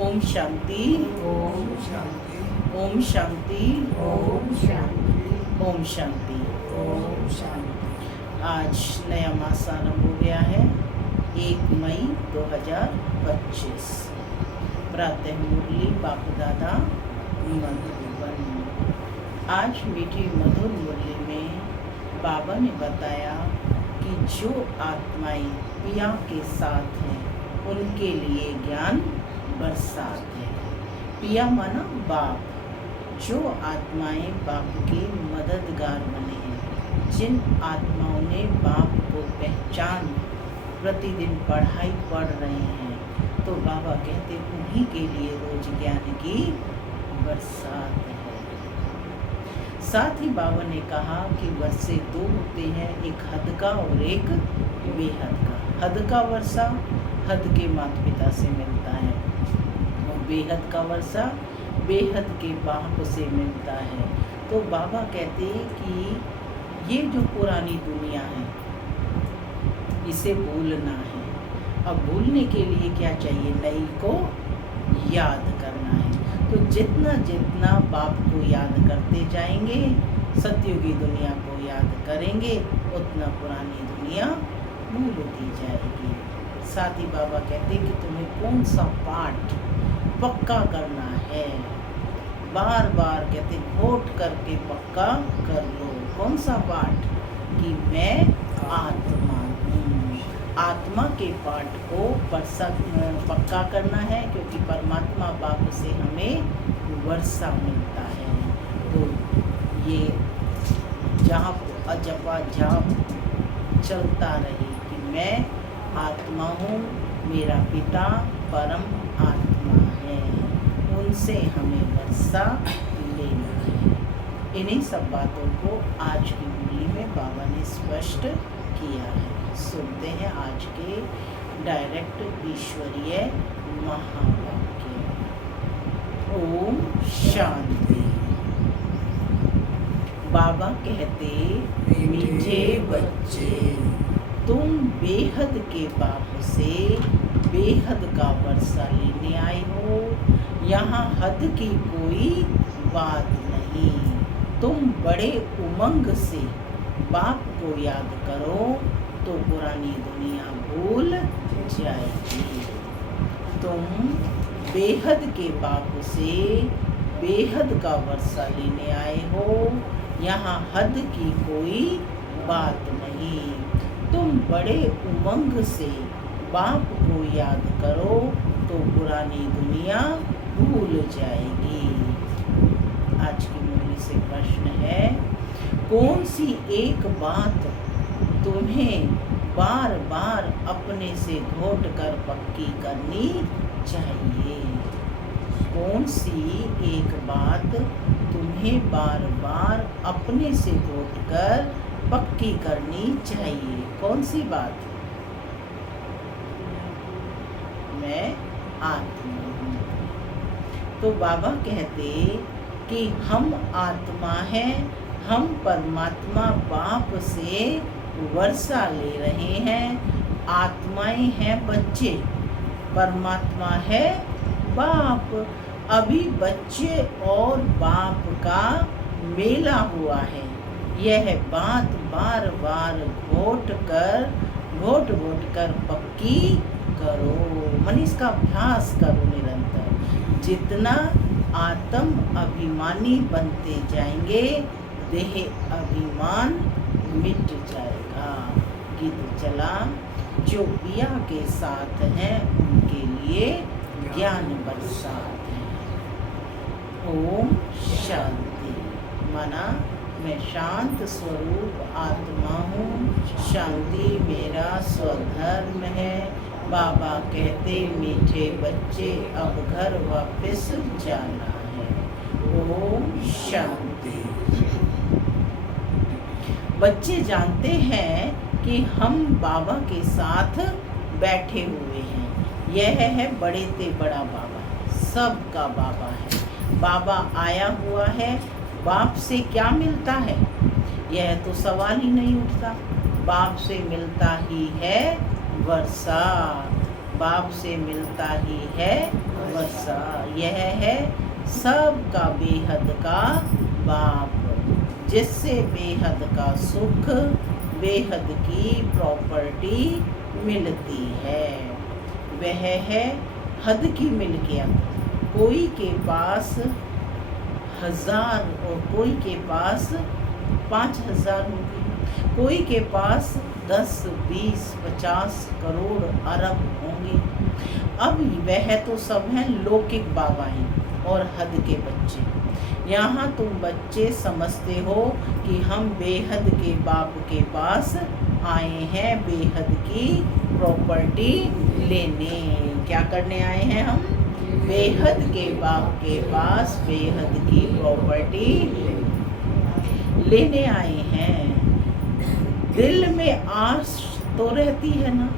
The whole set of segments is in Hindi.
ओम शांति, ओम शांति, ओम शांति, ओम शांति, ओम शांति। ओम शांति। आज नया मास आरंभ हो गया है 1 मई 2025। प्रातः मुरली बाप दादा मधुबन। आज मीठी मधुर मुरली में बाबा ने बताया कि जो आत्माएं पिया के साथ हैं उनके लिए ज्ञान बरसात है। पिया माना बाप। जो आत्माएं बाप के मददगार बने हैं, जिन आत्माओं ने बाप को पहचान प्रतिदिन पढ़ाई पढ़ रहे हैं, तो बाबा कहते उन्हीं के लिए रोज ज्ञान की बरसात है। साथ ही बाबा ने कहा कि वर्षे दो होते हैं, एक हद का और एक बेहद का। हद का वर्षा हद के माता पिता से मिलता है और बेहद का वर्षा बेहद के बाप से मिलता है। तो बाबा कहते हैं कि ये जो पुरानी दुनिया है इसे भूलना है। अब भूलने के लिए क्या चाहिए? नई को याद करना है। तो जितना जितना बाप को याद करते जाएंगे, सतयुगी दुनिया को याद करेंगे, उतना पुरानी दुनिया भूलती जाएगी। साथ ही बाबा कहते कि तुम्हें कौन सा पाठ पक्का करना है। बार बार कहते घोट करके पक्का कर लो। कौन सा पाठ? कि मैं आत्मा हूँ। आत्मा के पाठ को पक्का करना है, क्योंकि परमात्मा बाप से हमें वर्षा मिलता है। तो ये जाप अजपा जाप चलता रहे कि मैं आत्मा हूँ, मेरा पिता परम आत्मा है, उनसे हमें वर्षा लेना है। इन्हीं सब बातों को आज की मुरली में बाबा ने स्पष्ट किया है। सुनते हैं आज के डायरेक्ट ईश्वरीय महावाक्य। ओम शांति। बाबा कहते, मीठे बच्चे, तुम बेहद के बाप से बेहद का वर्षा लेने आए हो। यहाँ हद की कोई बात नहीं। तुम बड़े उमंग से बाप को याद करो तो पुरानी दुनिया भूल जाएगी। तुम बेहद के बाप से बेहद का वर्षा लेने आए हो। यहाँ हद की कोई बात नहीं। तुम बड़े उमंग से बाप को याद करो तो पुरानी दुनिया भूल जाएगी। आज की मुरली से प्रश्न है, कौन सी एक बात तुम्हें बार बार अपने से घोट कर पक्की करनी चाहिए? कौन सी एक बात तुम्हें बार बार अपने से घोट कर पक्की करनी चाहिए? कौन सी बात? मैं आत्मा हूँ। तो बाबा कहते कि हम आत्मा हैं, हम परमात्मा बाप से वर्षा ले रहे हैं। आत्माएं हैं बच्चे, परमात्मा है बाप। अभी बच्चे और बाप का मेला हुआ है। यह बात बार बार घोट घोट कर पक्की करो। मन इसका अभ्यास करो निरंतर। जितना आत्म अभिमानी बनते जाएंगे, देह अभिमान मिट जाएगा। गीत चला, जो पिया के साथ हैं उनके लिए ज्ञान बरसात है। ओम शांति। माना मैं शांत स्वरूप आत्मा हूँ। शांति मेरा स्वधर्म है। बाबा कहते, मीठे बच्चे अब घर वापस जाना है। ओम शांति। बच्चे जानते हैं कि हम बाबा के साथ बैठे हुए हैं। यह है बड़े ते बड़ा बाबा, सबका बाबा है। बाबा आया हुआ है। बाप से क्या मिलता है? यह तो सवाल ही नहीं उठता। बाप से मिलता ही है वर्षा। बाप से मिलता ही है वर्षा। यह है सबका बेहद का बाप, जिससे बेहद का सुख, बेहद की प्रॉपर्टी मिलती है। वह है हद की मिल्कियत। कोई के पास 1000 और कोई के पास 5000 होगी, कोई के पास 10, 20, 50 करोड़ अरब होंगे। अब वह तो सब हैं लौकिक बाबाएं और हद के बच्चे। यहाँ तुम बच्चे समझते हो कि हम बेहद के बाप के पास आए हैं बेहद की प्रॉपर्टी लेने। क्या करने आए हैं हम? बेहद के बाप के पास बेहद की प्रॉपर्टी लेने आए हैं। दिल में आस तो रहती है ना,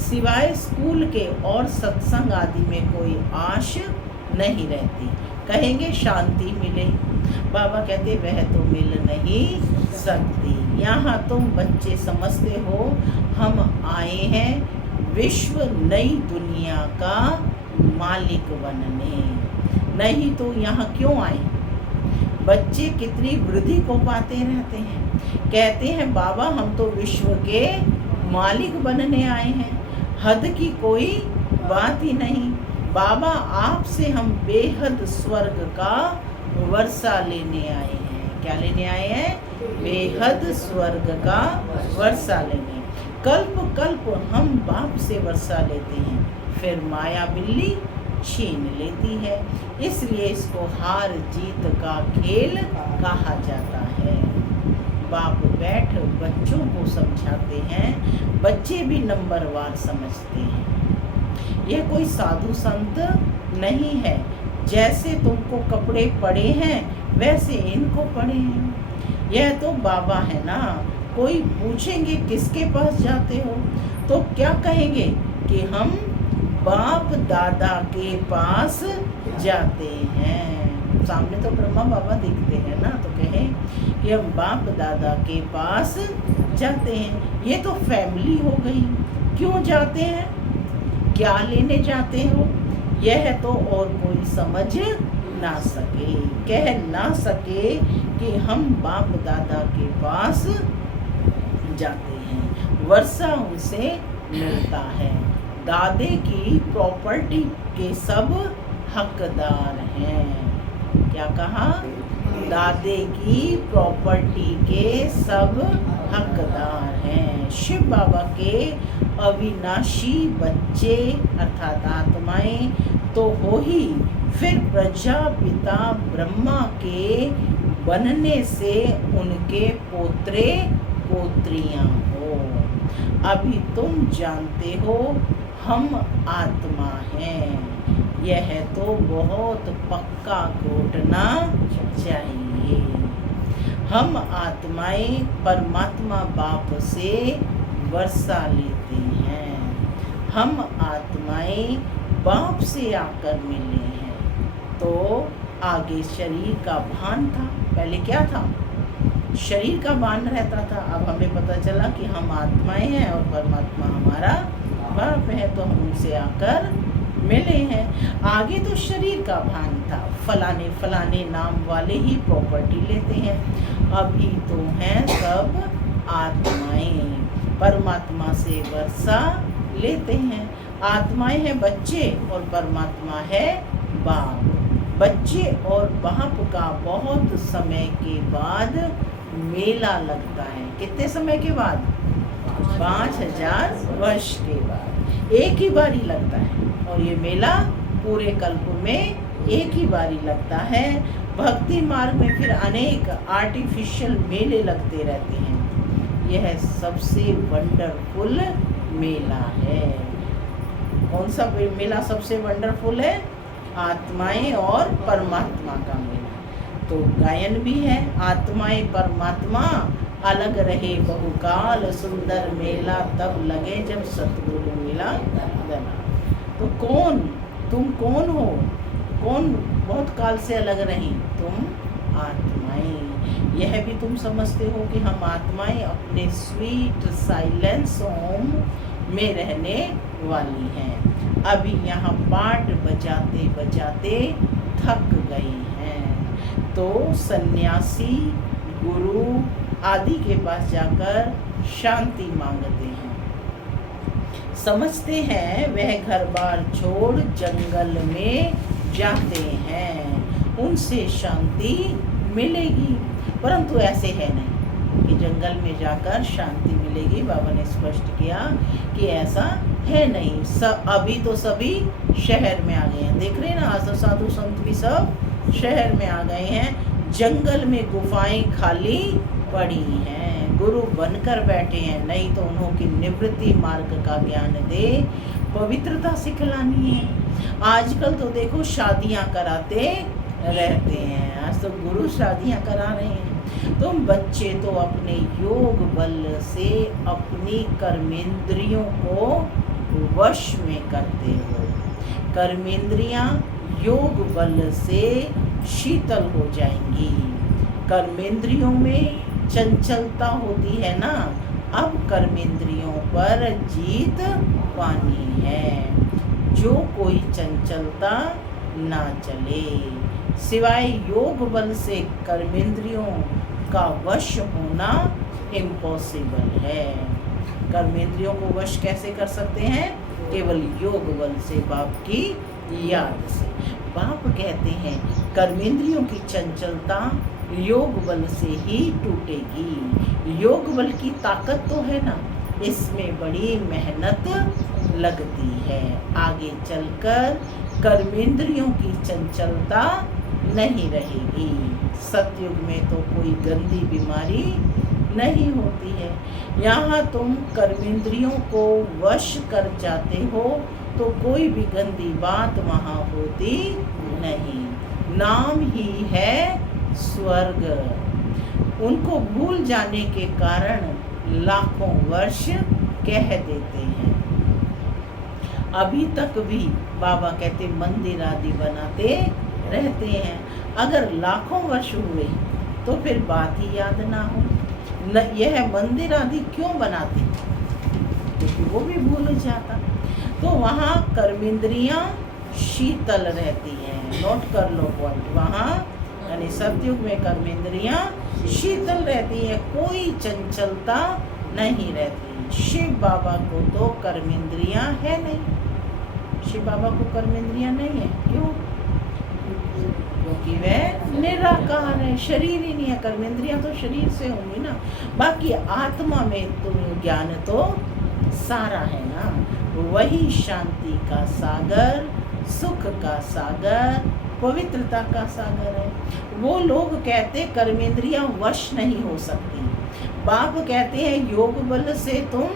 सिवाय स्कूल के और सत्संग आदि में कोई आश नहीं रहती। कहेंगे शांति मिले, बाबा कहते वह तो मिल नहीं सकती। यहाँ तुम बच्चे समझते हो हम आए हैं विश्व नई दुनिया का मालिक बनने। नहीं तो यहाँ क्यों आए? बच्चे कितनी वृद्धि को पाते रहते हैं, कहते हैं बाबा हम तो विश्व के मालिक बनने आए हैं, हद की कोई बात ही नहीं। बाबा आपसे हम बेहद स्वर्ग का वर्षा लेने आए हैं। क्या लेने आए हैं? बेहद स्वर्ग का वर्षा लेने। कल्प कल्प हम बाप से वर्षा लेते हैं, फिर माया बिल्ली छीन लेती है। इसलिए इसको हार जीत का खेल कहा जाता है। बाप बैठ बच्चों को समझाते हैं, बच्चे भी नंबरवार समझते हैं। यह कोई साधु संत नहीं है, जैसे तुमको कपड़े पड़े हैं वैसे इनको पड़े हैं। यह तो बाबा है ना। कोई पूछेंगे किसके पास जाते हो, तो क्या कहेंगे कि हम बाप दादा के पास जाते हैं। सामने तो ब्रह्मा बाबा दिखते हैं ना, तो कहें कि हम बाप दादा के पास जाते हैं। ये तो फैमिली हो गई। क्यों जाते हैं? क्या लेने जाते हो? यह तो और कोई समझ ना सके, कह ना सके कि हम बाप दादा के पास जाते हैं। वर्षा उनसे मिलता है। दादे की प्रॉपर्टी के सब हकदार हैं। क्या कहा? दादे की प्रॉपर्टी के सब हकदार हैं। शिव बाबा के अविनाशी बच्चे अर्थात आत्माएं तो हो ही, फिर प्रजापिता ब्रह्मा के बनने से उनके पोत्रे पोत्रियां हो। अभी तुम जानते हो हम आत्मा हैं, यह तो बहुत पक्का घोटना चाहिए। हम आत्माएं परमात्मा बाप से वर्षा लेते हैं। हम आत्माएं बाप से आकर मिले हैं। तो आगे शरीर का भान था, पहले क्या था? शरीर का भान रहता था। अब हमें पता चला कि हम आत्माएं हैं और परमात्मा हमारा बाप है, तो हम उनसे आकर मिले हैं। आगे तो शरीर का भान था, फलाने फलाने नाम वाले ही प्रॉपर्टी लेते हैं। अभी तो हैं सब आत्माएं, परमात्मा से वर्षा लेते हैं। आत्माएं हैं बच्चे और परमात्मा है बाप। बच्चे और बाप का बहुत समय के बाद मेला लगता है। कितने समय के बाद? 5000 वर्ष के बाद एक ही बारी लगता है। और ये मेला पूरे कल्प में एक ही बारी लगता है। भक्ति मार्ग में फिर अनेक आर्टिफिशियल मेले लगते रहते हैं। यह सबसे वंडरफुल मेला है। कौन सा मेला सबसे वंडरफुल है? आत्माएं और परमात्मा का मेला। तो गायन भी है, आत्माएं परमात्मा अलग रहे बहुकाल, सुंदर मेला तब लगे जब सतगुरु मिला दना। तो कौन तुम कौन हो? कौन बहुत काल से अलग रही? तुम आत्माएं। यह भी तुम समझते हो कि हम आत्माएं अपने स्वीट साइलेंस होम में रहने वाली हैं। अभी यहाँ पाठ बजाते बजाते थक गई हैं। तो सन्यासी गुरु आदि के पास जाकर शांति मांगते हैं। समझते हैं वह घर बार छोड़ जंगल में जाते हैं, उनसे शांति मिलेगी। परंतु ऐसे है नहीं कि जंगल में जाकर शांति मिलेगी। बाबा ने स्पष्ट किया कि ऐसा है नहीं। अभी तो सभी शहर में आ गए हैं। देख रहे हैं ना, आज तो साधु संत भी सब शहर में आ गए हैं। जंगल में गुफाएं खाली पड़ी हैं, गुरु बनकर बैठे हैं। नहीं तो उन्हों की निवृत्ति मार्ग का ज्ञान दे, पवित्रता सिखलानी है। आजकल तो देखो शादियां कराते रहते हैं। आज तो गुरु शादियां करा रहे हैं। तुम बच्चे तो अपने योग बल से अपनी कर्मेंद्रियों को वश में करते हो। कर्मेंद्रियां योग बल से शीतल हो जाएंगी। कर्मेंद्रियों में चंचलता होती है ना, अब कर्मेंद्रियों पर जीत पानी है। जो कोई चंचलता ना चले, सिवाय योग बल से कर्मेंद्रियों का वश होना इम्पॉसिबल है। कर्मेंद्रियों को वश कैसे कर सकते हैं? केवल योग बल से, बाप की याद से। बाप कहते हैं कर्मेंद्रियों की चंचलता योग बल से ही टूटेगी। योग बल की ताकत तो है ना, इसमें बड़ी मेहनत लगती है। आगे चलकर कर्मेंद्रियों की चंचलता नहीं रहेगी। सतयुग में तो कोई गंदी बीमारी नहीं होती है। यहाँ तुम कर्मेंद्रियों को वश कर जाते हो तो कोई भी गंदी बात वहाँ होती नहीं। नाम ही है स्वर्ग। उनको भूल जाने के कारण लाखों वर्ष कह देते हैं। अभी तक भी बाबा कहते मंदिर आदि बनाते रहते हैं। अगर लाखों वर्ष हुए तो फिर बात ही याद ना हो। यह मंदिर आदि क्यों बनाते? क्योंकि वो भी भूल जाता। तो वहाँ कर्मेंद्रियां शीतल रहती हैं। नोट कर लो पॉइंट। वहाँ यानी सतयुग में कर्मेंद्रियां शीतल रहती है, कोई चंचलता नहीं रहती। शिव बाबा को तो कर्मेंद्रियां है नहीं। शिव बाबा को कर्मेंद्रियां नहीं है। क्यों? क्योंकि वह निराकार है, शरीर ही नहीं है। कर्मेंद्रियां तो शरीर से होंगी ना, बाकी आत्मा में तो ज्ञान तो सारा है ना। वही शांति का सागर, सुख का सागर, पवित्रता का सागर है। वो लोग कहते कर्मेंद्रियां वश नहीं हो सकती। बाप कहते हैं योग बल से तुम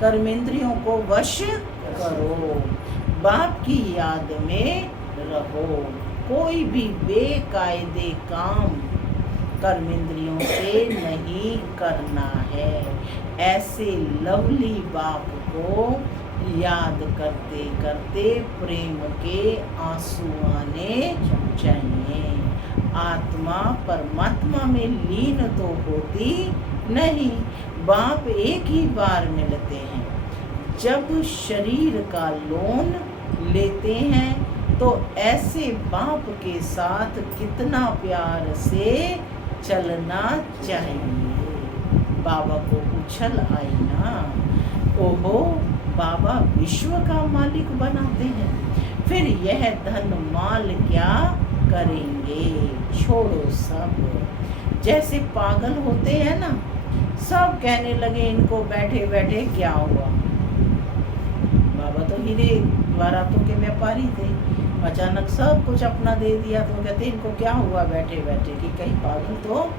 कर्मेंद्रियों को वश करो, बाप की याद में रहो। कोई भी बेकायदे काम कर्मेंद्रियों से नहीं करना है। ऐसे लवली बाप को याद करते करते प्रेम के आंसू आने चाहिए। आत्मा परमात्मा में लीन तो होती नहीं। बाप एक ही बार मिलते हैं। जब शरीर का लोन लेते हैं तो ऐसे बाप के साथ कितना प्यार से चलना चाहिए। बाबा को उछल आई ना, ओहो बाबा विश्व का मालिक बनाते हैं, फिर यह धन माल क्या करेंगे? छोड़ो सब। जैसे पागल होते हैं ना, सब कहने लगे इनको बैठे बैठे क्या हुआ। बाबा तो हीरे वारातों के व्यापारी थे, अचानक सब कुछ अपना दे दिया तो कहते इनको क्या हुआ बैठे बैठे, कि कहीं पागल तो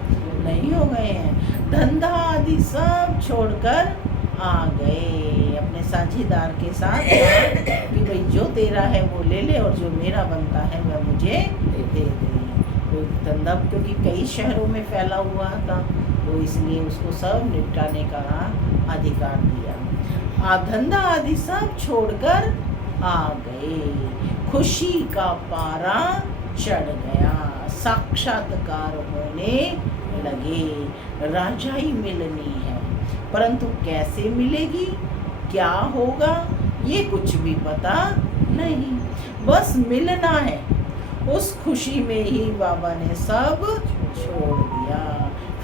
नहीं हो गए हैं। धंधा आदि सब छोड़कर आ गए अपने साझेदार के साथ कि भाई जो तेरा है वो ले ले और जो मेरा बनता है वह मुझे दे दे। तो धंधा क्योंकि कई शहरों में फैला हुआ था तो इसलिए उसको सब निपटाने का अधिकार दिया। धंधा आदि सब छोड़कर आ गए। खुशी का पारा चढ़ गया, साक्षात्कार होने लगे। राजाई मिलनी है, परंतु कैसे मिलेगी, क्या होगा, ये कुछ भी पता नहीं, बस मिलना है। उस खुशी में ही बाबा ने सब छोड़ दिया।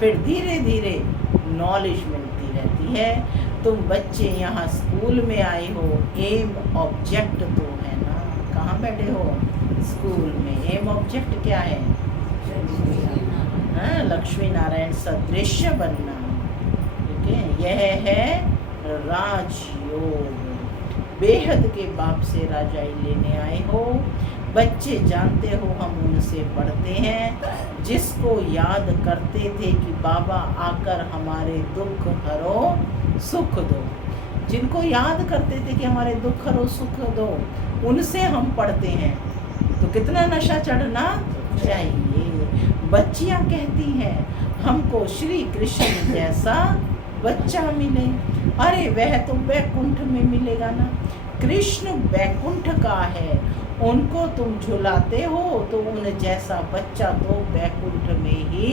फिर धीरे धीरे नॉलेज मिलती रहती है। तुम बच्चे यहाँ स्कूल में आए हो, एम ऑब्जेक्ट तो है ना। कहाँ बैठे हो? स्कूल में। एम ऑब्जेक्ट क्या है? हाँ, लक्ष्मी नारायण सदृश्य बनना। ठीक है, यह है राजयोग। बेहद के बाप से राजाई लेने आए हो। बच्चे जानते हो हम उनसे पढ़ते हैं, जिसको याद करते थे कि बाबा आकर हमारे दुख हरो सुख दो। जिनको याद करते थे कि हमारे दुख हरो सुख दो, उनसे हम पढ़ते हैं। तो कितना नशा चढ़ना चाहिए। बच्चियां कहती हैं हमको श्री कृष्ण जैसा बच्चा मिले। अरे वह तो बैकुंठ में मिलेगा ना। कृष्ण बैकुंठ का है, उनको तुम झुलाते हो तो उन जैसा बच्चा तो बैकुंठ में ही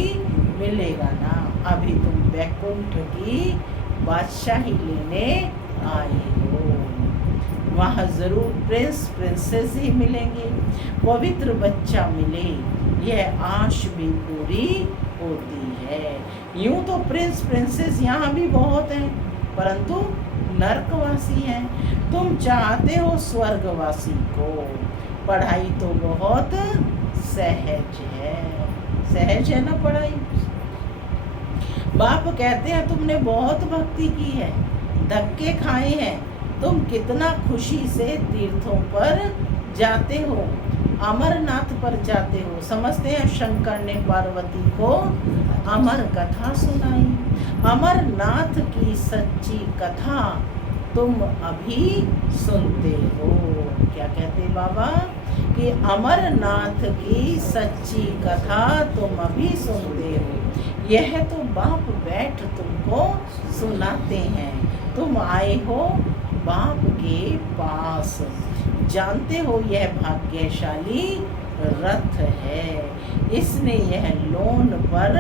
मिलेगा ना। अभी तुम बैकुंठ की बादशाही लेने आए हो। वहाँ जरूर प्रिंस प्रिंसेस ही मिलेंगे। पवित्र बच्चा मिले, यह आश भी पूरी होती है। यूं तो प्रिंस प्रिंसेस यहाँ भी बहुत हैं, परंतु नरकवासी हैं। तुम चाहते हो स्वर्गवासी को। पढ़ाई तो बहुत सहज है। सहज है ना पढ़ाई। बाप कहते हैं तुमने बहुत भक्ति की है, धक्के खाए हैं। तुम कितना खुशी से तीर्थों पर जाते हो, अमरनाथ पर जाते हो। समझते हैं शंकर ने पार्वती को अमर कथा सुनाई। अमरनाथ की सच्ची कथा तुम अभी सुनते हो। क्या कहते बाबा? कि अमरनाथ की सच्ची कथा तुम अभी सुनते हो। यह तो बाप बैठ तुमको सुनाते हैं। तुम आए हो बाप के पास। जानते हो यह भाग्यशाली रथ है, इसने यह लोन पर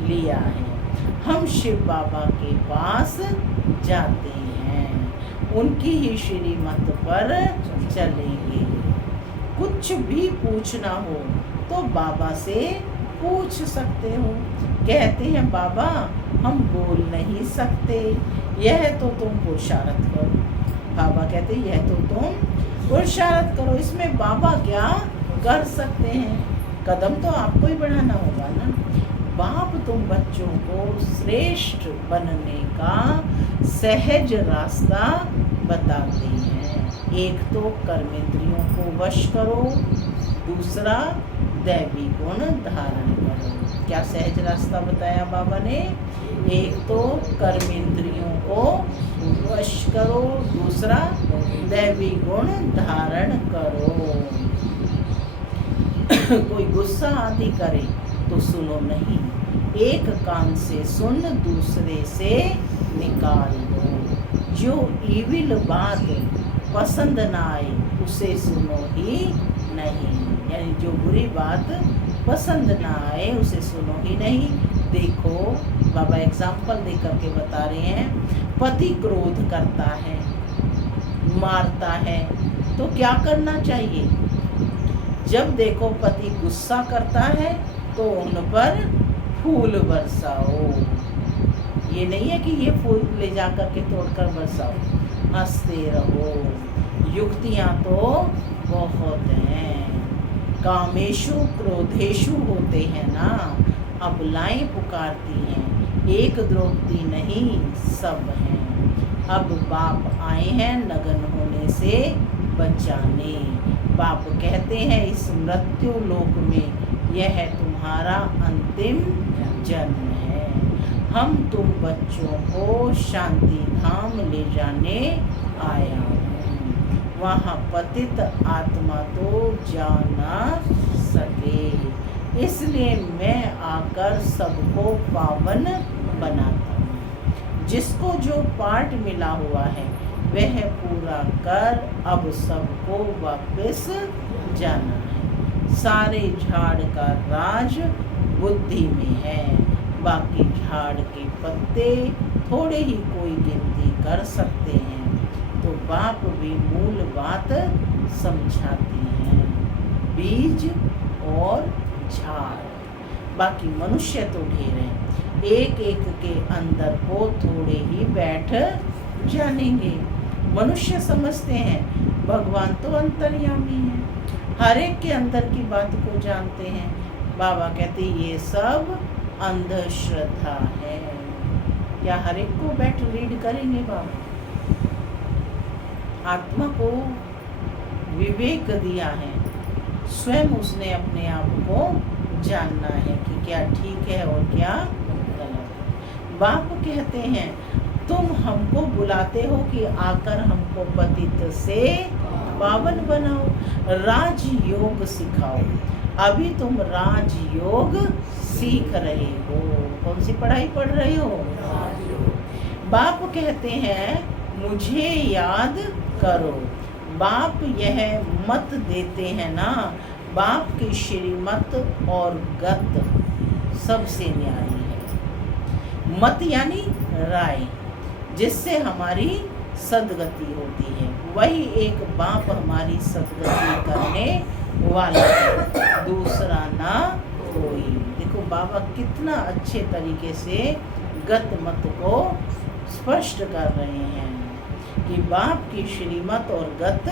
लिया है। हम शिव बाबा के पास जाते हैं, उनकी ही श्रीमत पर चलेंगे। कुछ भी पूछना हो तो बाबा से पूछ सकते हो। कहते हैं बाबा हम बोल नहीं सकते, यह तो तुम पुरुषार्थ करो। बाबा कहते यह तो तुम पुरुषार्थ करो। इसमें बाबा क्या कर सकते हैं? कदम तो आपको ही बढ़ाना होगा ना। बाप तुम बच्चों को श्रेष्ठ बनने का सहज रास्ता बताते हैं। एक तो कर्मेंद्रियों को वश करो, दूसरा दैवी गुण धारण करो। क्या सहज रास्ता बताया बाबा ने? एक तो कर्मेंद्रियों को वश करो, दूसरा दैवी गुण धारण करो। कोई गुस्सा आदि करे तो सुनो नहीं, एक कान से सुन दूसरे से निकाल दो। जो इविल बात पसंद ना आए उसे सुनो ही नहीं। यानी जो बुरी बात पसंद ना आए उसे सुनो ही नहीं। देखो बाबा एग्जाम्पल दे करके बता रहे हैं। पति क्रोध करता है, मारता है, तो क्या करना चाहिए? जब देखो पति गुस्सा करता है तो उन पर फूल बरसाओ। ये नहीं है कि ये फूल ले जा कर के तोड़कर बरसाओ, हंसते रहो। युक्तियाँ तो बहुत हैं। कामेशु क्रोधेशु होते हैं ना, अबलाएं पुकारती हैं, एक द्रौपदी नहीं सब हैं। अब बाप आए हैं नगन होने से बचाने। बाप कहते हैं इस मृत्यु लोक में यह तुम्हारा अंतिम जन्म है। हम तुम बच्चों को शांति धाम ले जाने आया हूँ। वहाँ पतित आत्मा तो जा ना सके, इसलिए मैं आकर सबको पावन बनाता हूँ। जिसको जो पार्ट मिला हुआ है वह पूरा कर अब सबको वापस जाना है। सारे झाड़ का राज बुद्धि में है, बाकी झाड़ के पत्ते थोड़े ही कोई गिनती कर सकते हैं। तो बाप भी मूल बात समझाती हैं, बीज और झाड़। बाकी मनुष्य तो ढेर हैं, एक एक के अंदर को थोड़े ही बैठ जानेंगे। मनुष्य समझते हैं भगवान तो अंतर्यामी है, हर एक के अंदर की बात को जानते हैं। बाबा कहते ये सब अंधश्रद्धा है। क्या हर एक को बैठ रीड करेंगे बाबा? आत्मा को विवेक दिया है, स्वयं उसने अपने आप को जानना है कि क्या ठीक है और क्या गलत। बाप कहते हैं तुम हमको बुलाते हो कि आकर हमको पतित से पावन बनाओ, राजयोग सिखाओ। अभी तुम राजयोग सीख रहे हो। कौन सी पढ़ाई पढ़ रहे हो? बाप कहते हैं मुझे याद करो। बाप यह मत देते हैं ना, बाप की श्रीमत और गत सबसे न्यारी है। मत यानी राय, जिससे हमारी सदगति होती है। वही एक बाप हमारी सदगति करने वाला है, दूसरा ना कोई। देखो बाबा कितना अच्छे तरीके से गत मत को स्पष्ट कर रहे हैं कि बाप की श्रीमत और गत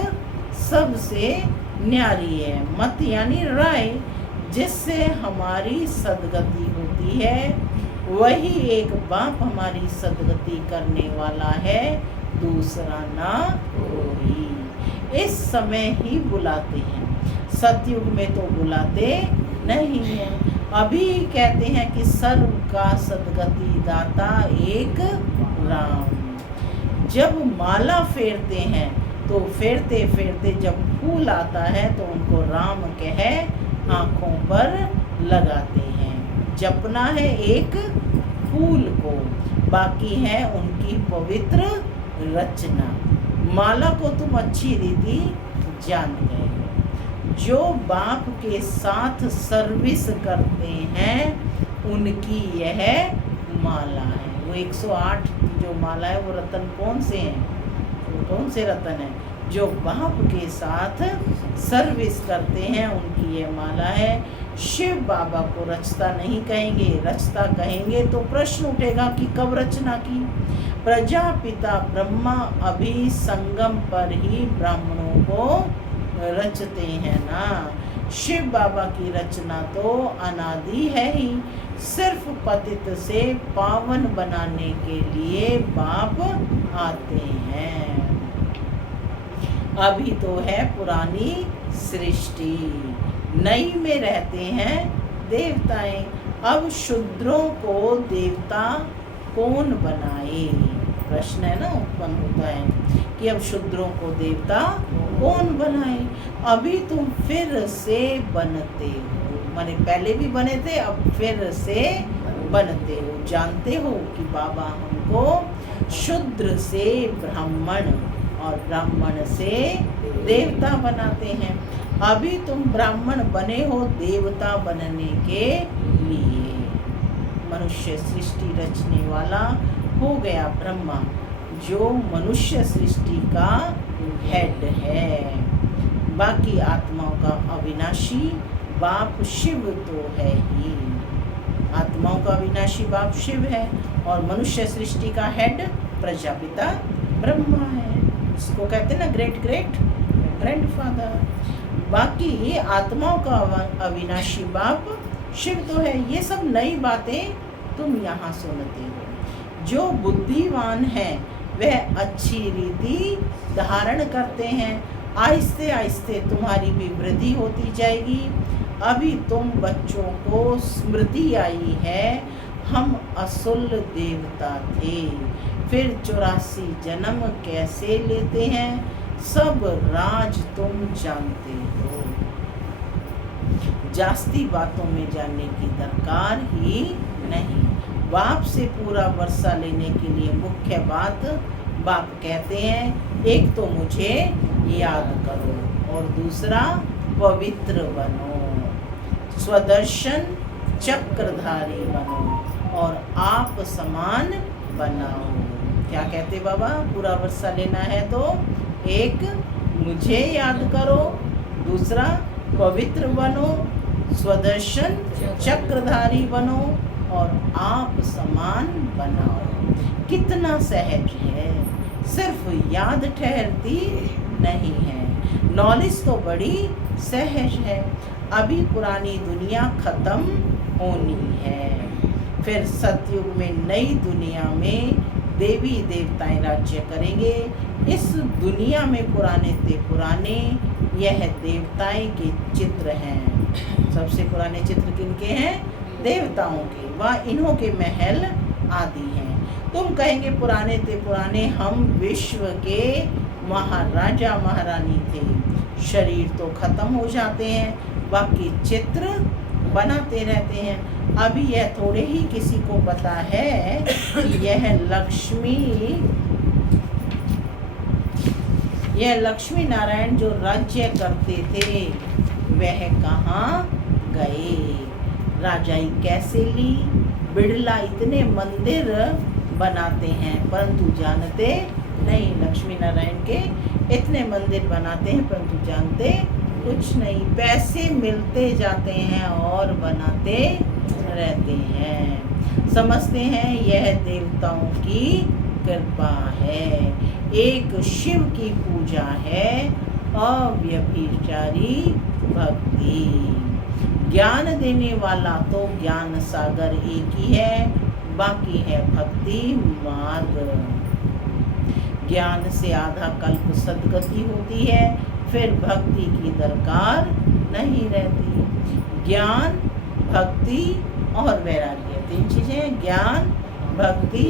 सबसे न्यारी है। मत यानी राय, जिससे हमारी सदगति होती है। वही एक बाप हमारी सदगति करने वाला है, दूसरा ना कोई। इस समय ही बुलाते हैं, सतयुग में तो बुलाते नहीं है। अभी कहते हैं कि सर्व का सदगति दाता एक राम। जब माला फेरते हैं तो फेरते फेरते जब फूल आता है तो उनको राम कह आँखों पर लगाते हैं। जपना है एक फूल को, बाकी है उनकी पवित्र रचना। माला को तुम अच्छी रीति जान गए हो। जो बाप के साथ सर्विस करते हैं उनकी यह माला है। वो 108 जो माला है वो रतन कौन से हैं? वो कौन से रतन हैं? जो बाप के साथ सर्विस करते हैं उनकी यह माला है। शिव बाबा को रचता नहीं कहेंगे, रचता कहेंगे तो प्रश्न उठेगा कि कब रचना की। प्रजापिता ब्रह्मा अभी संगम पर ही ब्राह्मणों को रचते हैं ना। शिव बाबा की रचना तो अनादि है ही, सिर्फ पतित से पावन बनाने के लिए बाप आते हैं। अभी तो है पुरानी सृष्टि, नई में रहते हैं देवताएं। अब शूद्रों को देवता कौन बनाए? प्रश्न है ना, उत्पन्न होता है कि अब शूद्रों को देवता कौन बनाए। अभी तुम फिर से बनते हो, माने पहले भी बने थे, अब फिर से बनते हो। जानते हो कि बाबा हमको शूद्र से ब्राह्मण और ब्राह्मण से देवता बनाते हैं। अभी तुम ब्राह्मण बने हो देवता बनने के लिए। मनुष्य सृष्टि रचने वाला हो गया ब्रह्मा, जो मनुष्य सृष्टि का हेड है। बाकी आत्माओं का अविनाशी बाप शिव तो है ही। आत्माओं का अविनाशी बाप शिव है और मनुष्य सृष्टि का हेड प्रजापिता ब्रह्मा है। इसको कहते हैं ना ग्रेट ग्रेट ग्रैंडफादर। बाकी आत्माओं का अविनाशी बाप शिव तो है। ये सब नई बातें तुम यहाँ सुनते हो। जो बुद्धिमान है वह अच्छी रीति धारण करते हैं। आहिस्ते आहिस्ते तुम्हारी भी वृद्धि होती जाएगी। अभी तुम बच्चों को स्मृति आई है, हम असुल देवता थे, फिर 84 जन्म कैसे लेते हैं, सब राज तुम जानते हो। जास्ती बातों में जानने की दरकार ही नहीं। बाप से पूरा वर्षा लेने के लिए मुख्य बात बाप कहते हैं, एक तो मुझे याद करो और दूसरा पवित्र बनो, स्वदर्शन चक्रधारी बनो और आप समान बनाओ। क्या कहते बाबा? पूरा वर्षा लेना है तो एक मुझे याद करो। दूसरा, पवित्र बनो, स्वदर्शन चक्रधारी बनो और आप समान बनाओ। कितना सहज है, सिर्फ याद ठहरती नहीं है। नॉलेज तो बड़ी सहज है। अभी पुरानी दुनिया खत्म होनी है, फिर सतयुग में नई दुनिया में देवी देवताएं राज्य करेंगे। इस दुनिया में पुराने से पुराने यह देवताएं के चित्र हैं। सबसे पुराने चित्र किनके हैं? देवताओं के। वह इन्हों के महल आदि हैं। तुम कहेंगे पुराने से पुराने हम विश्व के महाराजा महारानी थे। शरीर तो खत्म हो जाते हैं, बाकी चित्र बनाते रहते हैं। अभी यह थोड़े ही किसी को पता है कि यह लक्ष्मी नारायण जो राज्य करते थे वह कहाँ गए। राजाई कैसे ली? बिड़ला इतने मंदिर बनाते हैं परंतु जानते नहीं। लक्ष्मी नारायण के इतने मंदिर बनाते हैं परंतु जानते कुछ नहीं। पैसे मिलते जाते हैं और बनाते रहते हैं। समझते हैं यह देवताओं की कृपा है। एक शिव की पूजा है, अव्यभिचारी भक्ति। ज्ञान देने वाला तो ज्ञान सागर एक ही है, बाकी है भक्ति मार्ग। ज्ञान से आधा कल्प सद्गति होती है, फिर भक्ति की दरकार नहीं रहती। ज्ञान, भक्ति और वैराग्य, तीन चीजें, ज्ञान, भक्ति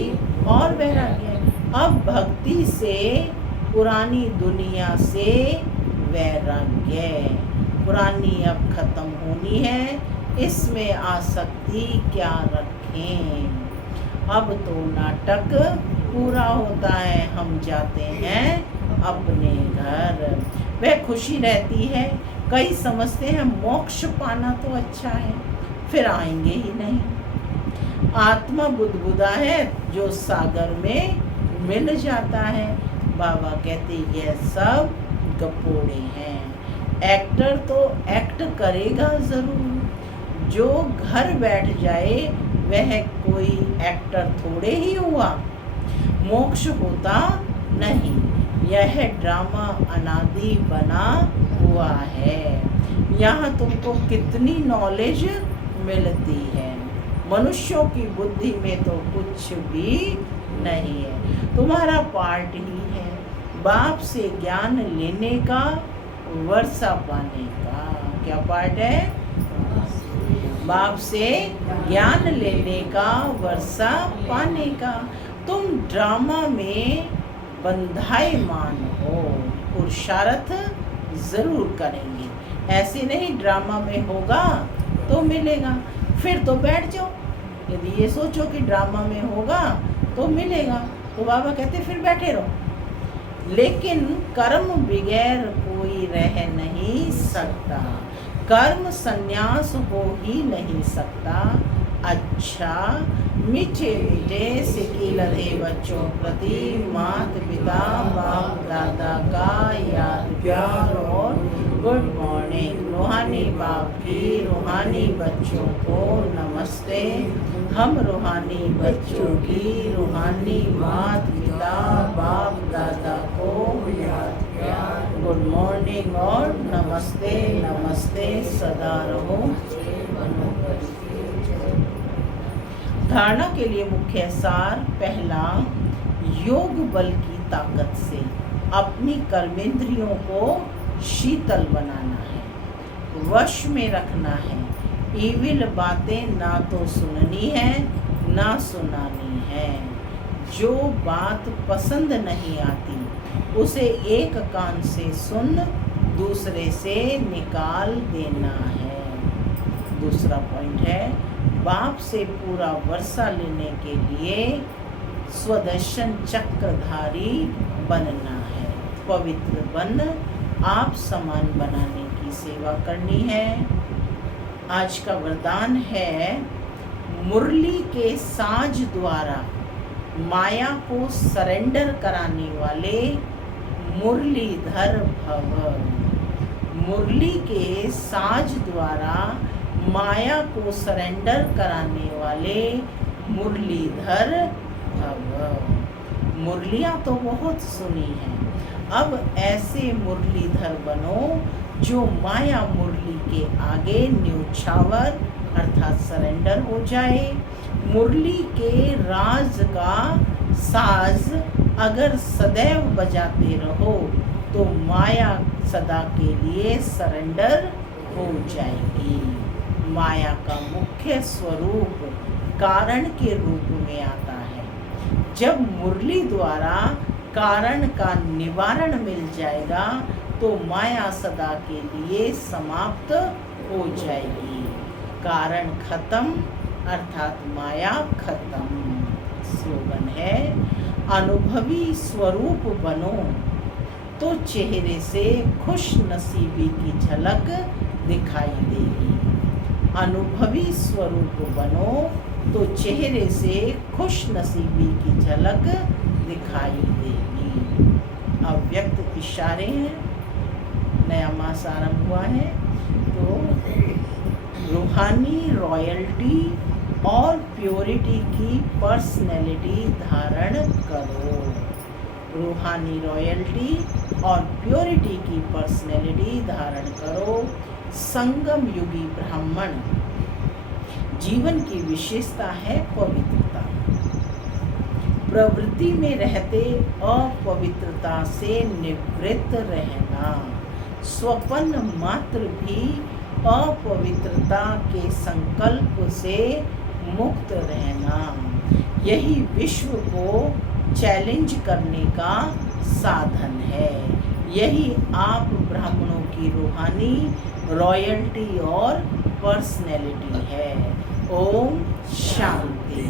और वैराग्य। अब भक्ति से पुरानी दुनिया से वैराग्य, पुरानी अब खत्म होनी है, इसमें आसक्ति क्या रखें। अब तो नाटक पूरा होता है, हम जाते हैं अपने घर। वह खुशी रहती है। कई समझते हैं मोक्ष पाना तो अच्छा है, फिर आएंगे ही नहीं। आत्मा बुदबुदा है जो सागर में मिल जाता है। बाबा कहते यह सब गपोड़े हैं। एक्टर तो एक्ट करेगा जरूर। जो घर बैठ जाए वह कोई एक्टर थोड़े ही हुआ। मोक्ष होता नहीं, यह ड्रामा अनादि बना हुआ है। यहाँ तुमको कितनी नॉलेज मिलती है, मनुष्यों की बुद्धि में तो कुछ भी नहीं है। तुम्हारा पार्ट ही है बाप से ज्ञान लेने का, वर्षा पाने का। क्या पार्ट है? बाप से ज्ञान लेने का, वर्षा पाने का। तुम ड्रामा में बंधायमान हो, पुरुषार्थ जरूर करेंगे। ऐसे नहीं ड्रामा में होगा तो मिलेगा, फिर तो बैठ जाओ। यदि ये सोचो कि ड्रामा में होगा तो मिलेगा तो बाबा कहते फिर बैठे रहो। लेकिन कर्म बगैर कोई रह नहीं सकता, कर्म संन्यास हो ही नहीं सकता। अच्छा, मीठे मीठे सिकी लधे बच्चों प्रति मात पिता बाप दादा का याद प्यार और गुड मॉर्निंग। रूहानी बाप की रूहानी बच्चों को नमस्ते। हम रूहानी बच्चों की रूहानी मात पिता बाप दादा को याद प्यार, गुड मॉर्निंग और नमस्ते नमस्ते सदा रहो। धारणा के लिए मुख्य सार, पहला, योग बल की ताकत से अपनी कर्मेंद्रियों को शीतल बनाना है, वश में रखना है। ईविल बातें ना तो सुननी है ना सुनानी है। जो बात पसंद नहीं आती उसे एक कान से सुन दूसरे से निकाल देना है। दूसरा पॉइंट है, बाप से पूरा वर्षा लेने के लिए स्वदर्शन चक्रधारी बनना है। पवित्र बन आप समान बनाने की सेवा करनी है। आज का वरदान है, मुरली के साज द्वारा माया को सरेंडर कराने वाले मुरलीधर भव। मुरली के साज द्वारा माया को सरेंडर कराने वाले मुरलीधर भव। मुरलियाँ तो बहुत सुनी हैं, अब ऐसे मुरलीधर बनो जो माया मुरली के आगे न्योछावर अर्थात सरेंडर हो जाए। मुरली के राज का साज अगर सदैव बजाते रहो तो माया सदा के लिए सरेंडर हो जाएगी। माया का मुख्य स्वरूप कारण के रूप में आता है। जब मुरली द्वारा कारण का निवारण मिल जाएगा तो माया सदा के लिए समाप्त हो जाएगी। कारण खत्म अर्थात माया खत्म। स्लोगन है, अनुभवी स्वरूप बनो तो चेहरे से खुश नसीबी की झलक दिखाई देगी। अनुभवी स्वरूप बनो तो चेहरे से खुश नसीबी की झलक दिखाई देगी। अव्यक्त इशारे हैं, नया मास आरंभ हुआ है तो रूहानी रॉयल्टी और प्योरिटी की पर्सनैलिटी धारण करो। रूहानी रॉयल्टी और प्योरिटी की पर्सनैलिटी धारण करो। संगम युगी ब्राह्मण जीवन की विशेषता है पवित्रता। प्रवृत्ति में रहते अपवित्रता से निवृत्त रहना, स्वप्न मात्र भी अपवित्रता के संकल्प से मुक्त रहना, यही विश्व को चैलेंज करने का साधन है। यही आप ब्राह्मणों की रूहानी रॉयल्टी और पर्सनैलिटी है। ओम शांति।